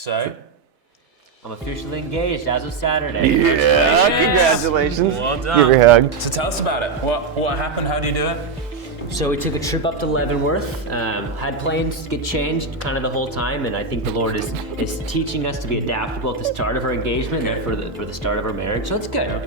So? I'm officially engaged as of Saturday. Yeah, congratulations. Well done. Give her a hug. So tell us about it. What happened? How do you do it? So we took a trip up to Leavenworth, had plans to get changed kind of the whole time, and I think the Lord is teaching us to be adaptable at the start of our engagement and for the start of our marriage. So it's good.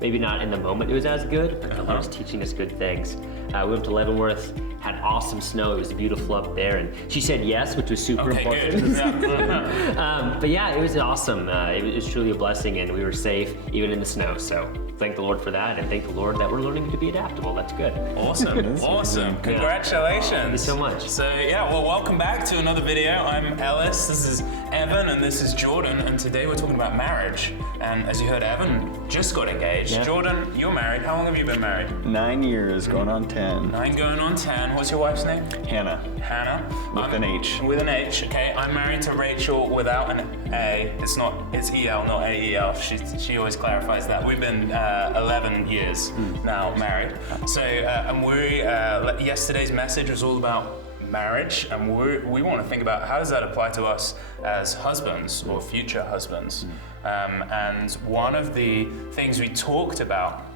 Maybe not in the moment it was as good, but the Lord's teaching us good things. We went to Leavenworth, had awesome snow. It was beautiful up there, and she said yes, which was super important. Good. But yeah, it was awesome. It was truly a blessing, and we were safe even in the snow. So thank the Lord for that, and thank the Lord that we're learning to be adaptable. That's good. Awesome. Congratulations. Thank you so much. So yeah, well, welcome back to another video. I'm Ellis, this is Evan, and this is Jordan, and today we're talking about marriage. And as you heard, Evan just got engaged. Yeah. Jordan, you're married. How long have you been married? 9 years, going on 10. 9 going on 10. What's your wife's name? Hannah, Hannah. with an H. With an H, okay. I'm married to Rachel without an A. It's EL, not AEL. She always clarifies that. We've been 11 years now married. So, and yesterday's message was all about marriage, and we want to think about how does that apply to us as husbands or future husbands. And one of the things we talked about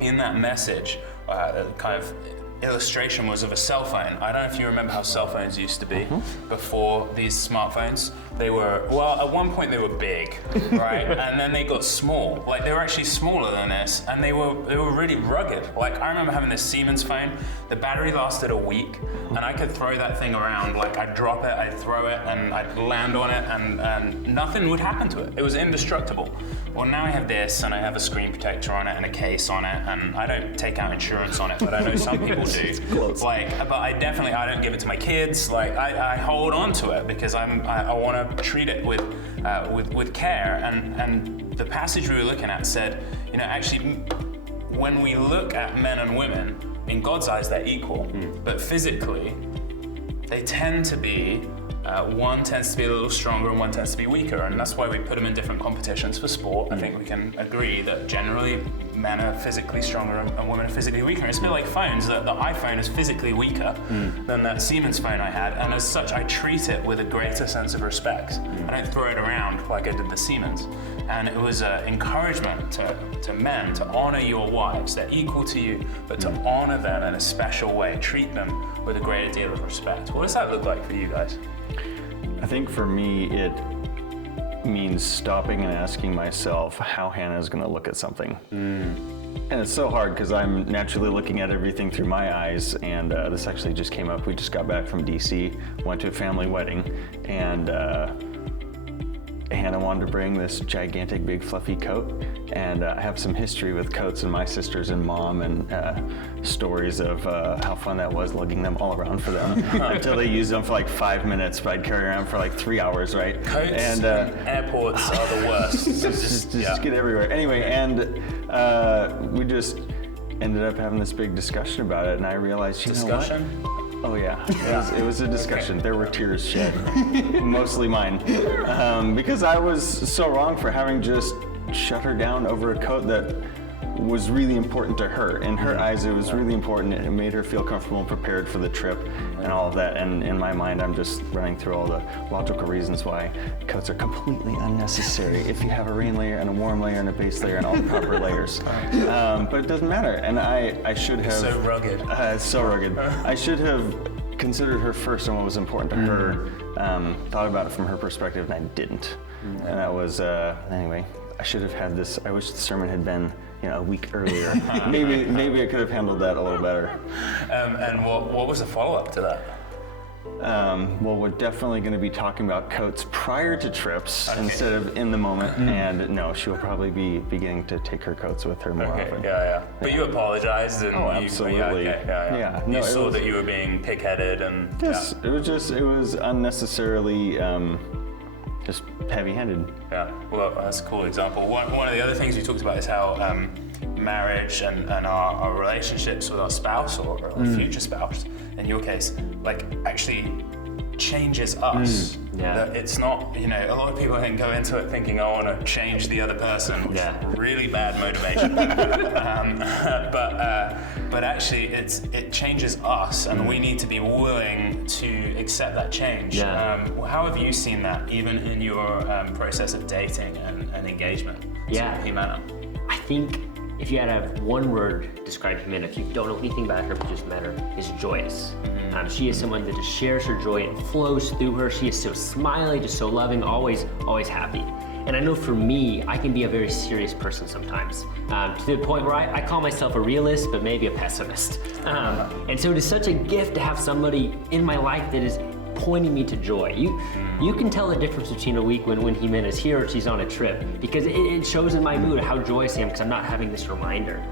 in that message, kind of illustration, was of a cell phone. I don't know if you remember how cell phones used to be before these smartphones. They were, well, at one point they were big, right? And then they got small. Like, they were actually smaller than this, and they were really rugged. Like, I remember having this Siemens phone. The battery lasted a week, and I could throw that thing around. Like, I'd drop it, I'd throw it, and I'd land on it, and nothing would happen to it. It was indestructible. Well, now I have this, and I have a screen protector on it and a case on it, and I don't take out insurance on it, but I know some people do. Like, but I don't give it to my kids. Like, I hold on to it because I want to treat it with care. And the passage we were looking at said, you know, actually, when we look at men and women, in God's eyes they're equal, but physically they tend to be. One tends to be a little stronger and one tends to be weaker, and that's why we put them in different competitions for sport. I think we can agree that generally men are physically stronger and women are physically weaker. It's a bit like phones. The iPhone is physically weaker than that Siemens phone I had, and as such I treat it with a greater sense of respect. I don't throw it around like I did the Siemens. And it was an encouragement to men to honor your wives. They're equal to you, but to honor them in a special way, treat them with a greater deal of respect. What does that look like for you guys? I think for me, it means stopping and asking myself how Hannah's going to look at something. And it's so hard because I'm naturally looking at everything through my eyes, and this actually just came up. We just got back from DC, went to a family wedding, and Hannah wanted to bring this gigantic, big, fluffy coat, and I have some history with coats and my sisters and mom, and stories of how fun that was lugging them all around for them until they used them for like 5 minutes, but I'd carry around for like 3 hours, right? Coats and airports are the worst. just get everywhere. Anyway, and we just ended up having this big discussion about it, and I realized, you know what? Oh yeah, it was a discussion. There were tears shed, mostly mine, because I was so wrong for having just shut her down over a coat that was really important to her. In her eyes, it was really important. It made her feel comfortable and prepared for the trip and all of that. And in my mind, I'm just running through all the logical reasons why coats are completely unnecessary if you have a rain layer and a warm layer and a base layer and all the proper layers. But it doesn't matter. And I should have... So rugged. It's so rugged. I should have considered her first and what was important to her, thought about it from her perspective, and I didn't. And that was, anyway, I should have had this. I wish the sermon had been, a week earlier. maybe I could have handled that a little better. And what was the follow-up to that? Well, we're definitely going to be talking about coats prior to trips instead of in the moment. And no, she'll probably be beginning to take her coats with her more often. Yeah. But you apologized, and absolutely. You saw that you were being pig-headed, and yes, it was unnecessarily just heavy-handed. Yeah, well, that's a cool example. One of the other things we talked about is how marriage and our relationships with our spouse or our future spouse, in your case, like actually changes us. Yeah. That it's not, you know, a lot of people I think go into it thinking, I want to change the other person, which is really bad motivation. But actually, it changes us, and we need to be willing to accept that change. Yeah. How have you seen that, even in your process of dating and engagement? Yeah. To Jimena? I think if you had to have one word to describe Jimena, if you don't know anything about her but just met her, is joyous. She is someone that just shares her joy and flows through her. She is so smiley, just so loving, always happy. And I know for me, I can be a very serious person sometimes, to the point where I call myself a realist, but maybe a pessimist. And so it is such a gift to have somebody in my life that is pointing me to joy. You can tell the difference between a week when Jimena's here or she's on a trip, because it shows in my mood how joyous I am because I'm not having this reminder.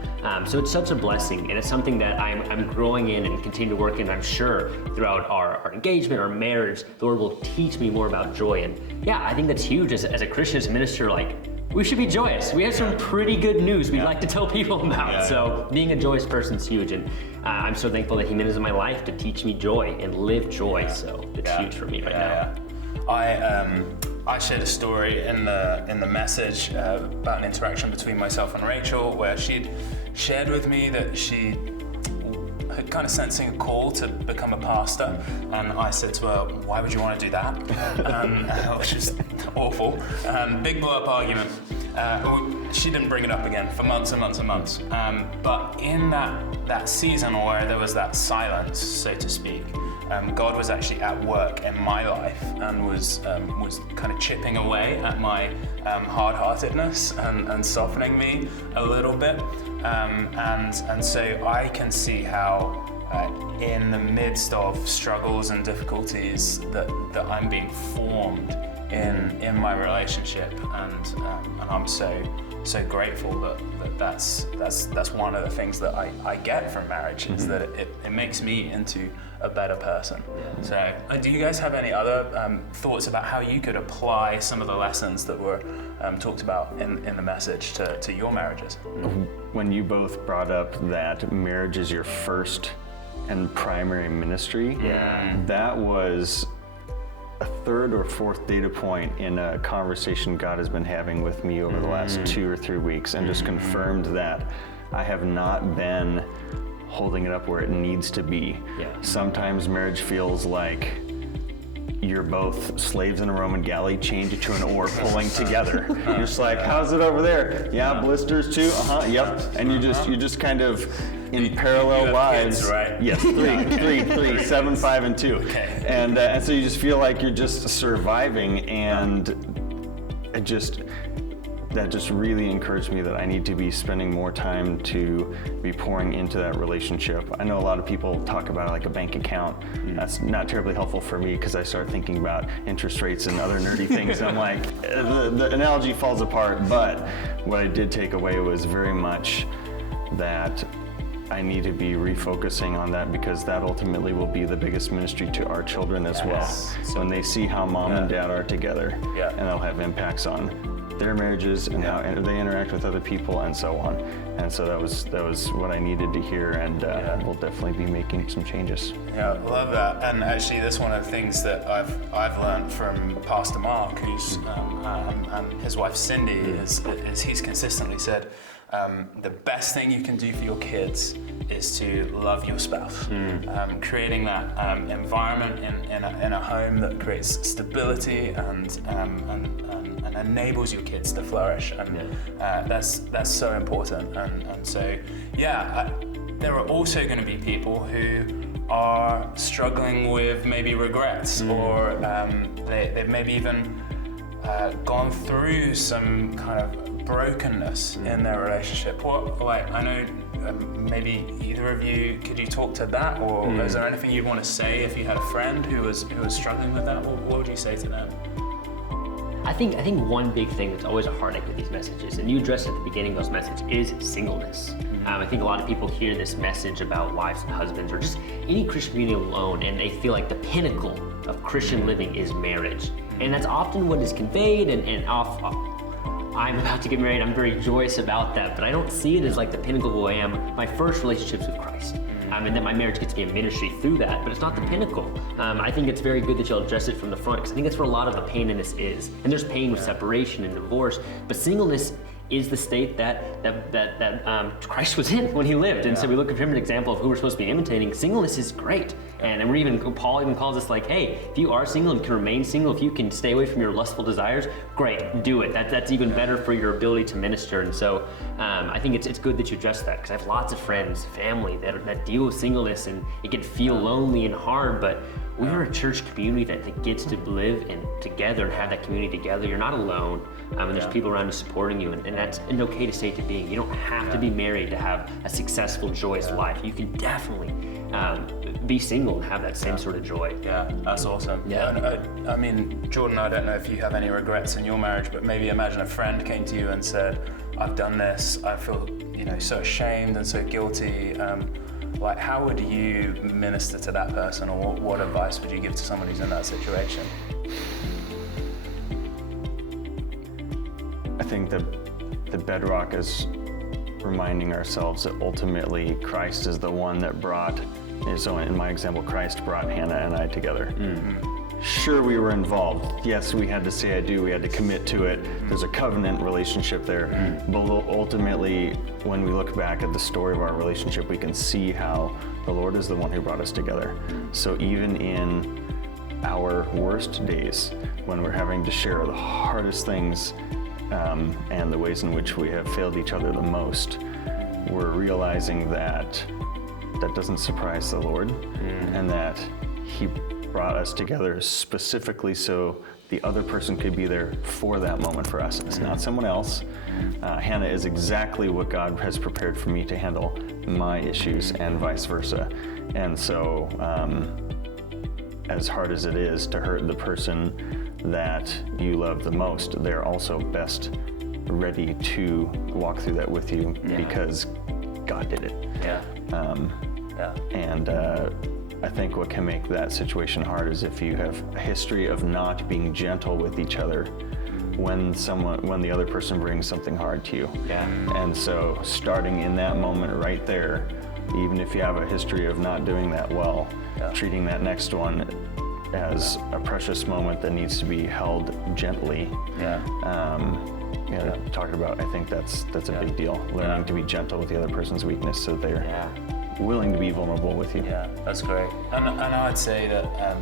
So it's such a blessing, and it's something that I'm growing in and continue to work in. I'm sure throughout our engagement, our marriage, the Lord will teach me more about joy. And yeah, I think that's huge as a Christian, as a minister, like, we should be joyous. We have some pretty good news we'd like to tell people about. So being a joyous person is huge, and I'm so thankful that Jimena's in my life to teach me joy and live joy. So it's huge for me right now. I shared a story in the message about an interaction between myself and Rachel, where she'd shared with me that she had kind of sensing a call to become a pastor, and I said to her, "Why would you want to do that?" Which is awful. Big blow-up argument. She didn't bring it up again for months and months and months. But in that season where there was that silence, so to speak, God was actually at work in my life and was kind of chipping away at my hard-heartedness and softening me a little bit. And so I can see how in the midst of struggles and difficulties that I'm being formed in my relationship, and I'm so grateful that's one of the things that I get from marriage, is that it makes me into a better person. So do you guys have any other thoughts about how you could apply some of the lessons that were talked about in the message to your marriages? When you both brought up that marriage is your first and primary ministry, that was a third or fourth data point in a conversation God has been having with me over the last 2 or 3 weeks, and just confirmed that I have not been holding it up where it needs to be. Sometimes marriage feels like you're both slaves in a Roman galley chained to an oar pulling together. You're just like, how's it over there? Yeah, blisters too? Yep. And you just kind of in parallel lives. Kids, right? Yes, three, 7, 5, and 2. Okay. And so you just feel like you're just surviving, and that just really encouraged me that I need to be spending more time to be pouring into that relationship. I know a lot of people talk about it like a bank account. That's not terribly helpful for me, because I start thinking about interest rates and other nerdy things. I'm like, the analogy falls apart. But what I did take away was very much that I need to be refocusing on that, because that ultimately will be the biggest ministry to our children as well. So when they see how mom and dad are together, and that'll have impacts on their marriages and how they interact with other people and so on. And so that was what I needed to hear, and we'll definitely be making some changes. Yeah, I love that. And actually, that's one of the things that I've learned from Pastor Mark, who's and his wife Cindy, is he's consistently said, the best thing you can do for your kids is to love your spouse. Creating that environment in a home that creates stability and enables your kids to flourish, and that's so important. And so there are also going to be people who are struggling with maybe regrets, or they've maybe even gone through some kind of brokenness in their relationship. I know maybe either of you, could you talk to that, or is there anything you'd want to say if you had a friend who was struggling with that? What would you say to them? I think one big thing that's always a heartache with these messages, and you addressed at the beginning of those messages, is singleness. I think a lot of people hear this message about wives and husbands, or just any Christian community alone, and they feel like the pinnacle of Christian living is marriage. And that's often what is conveyed, and I'm about to get married, I'm very joyous about that, but I don't see it as like the pinnacle of who I am. My first relationship's with Christ. and that my marriage gets to be a ministry through that, but it's not the pinnacle. I think it's very good that you'll address it from the front, because I think that's where a lot of the pain in this is. And there's pain with separation and divorce, but singleness is the state that Christ was in when he lived. And so we look at him as an example of who we're supposed to be imitating. Singleness is great. And Paul even calls us like, hey, if you are single and can remain single, if you can stay away from your lustful desires, great, do it. That's even better for your ability to minister. And so I think it's good that you address that, because I have lots of friends, family that deal with singleness, and it can feel lonely and hard, but we are a church community that gets to live together and have that community together. You're not alone, and there's people around you supporting you, and that's an okay state to be in. You don't have to be married to have a successful, joyous life. You can definitely be single and have that same sort of joy. Yeah, that's awesome. Yeah. And, I mean, Jordan, I don't know if you have any regrets in your marriage, but maybe imagine a friend came to you and said, I've done this, I feel so ashamed and so guilty. Like, how would you minister to that person, or what advice would you give to someone who's in that situation? I think the bedrock is reminding ourselves that ultimately Christ is the one that brought, so in my example, Christ brought Hannah and I together. Mm-hmm. Sure, we were involved. Yes, we had to say I do, we had to commit to it. There's a covenant relationship there. But ultimately, when we look back at the story of our relationship, we can see how the Lord is the one who brought us together. So even in our worst days, when we're having to share the hardest things and the ways in which we have failed each other the most, we're realizing that that doesn't surprise the Lord, and that He brought us together specifically so the other person could be there for that moment for us. It's not someone else. Hannah is exactly what God has prepared for me to handle my issues, and vice versa. And so, as hard as it is to hurt the person that you love the most, they're also best ready to walk through that with you because God did it. And I think what can make that situation hard is if you have a history of not being gentle with each other when the other person brings something hard to you. And so starting in that moment right there, even if you have a history of not doing that well, treating that next one as a precious moment that needs to be held gently. Talking about, I think that's a big deal. Learning to be gentle with the other person's weakness so they're willing to be vulnerable with you. Yeah, that's great. And I'd say that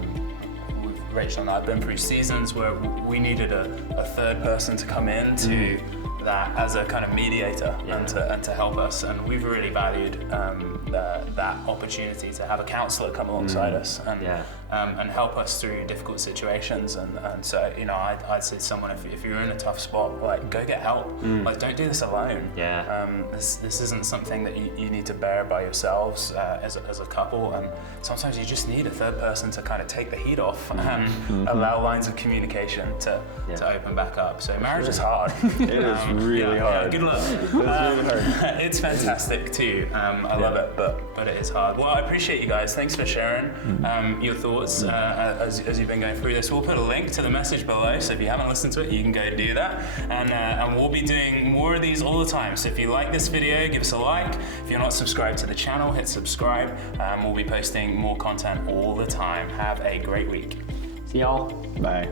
Rachel and I have been through seasons where we needed a third person to come in to that as a kind of mediator and to help us, and we've really valued that opportunity to have a counselor come alongside us and help us through difficult situations. And so I'd say to someone, if you're in a tough spot, like, go get help. Like, don't do this alone. This isn't something that you need to bear by yourselves as a couple, and sometimes you just need a third person to kind of take the heat off and allow lines of communication to open back up. So marriage is hard. It is really hard. Good luck. It's really hard. It's fantastic too. I love it, but it is hard. Well, I appreciate you guys. Thanks for sharing your thoughts as you've been going through this. We'll put a link to the message below, so if you haven't listened to it, you can go do that. And we'll be doing more of these all the time. So if you like this video, give us a like. If you're not subscribed to the channel, hit subscribe. We'll be posting more content all the time. Have a great week. See y'all. Bye.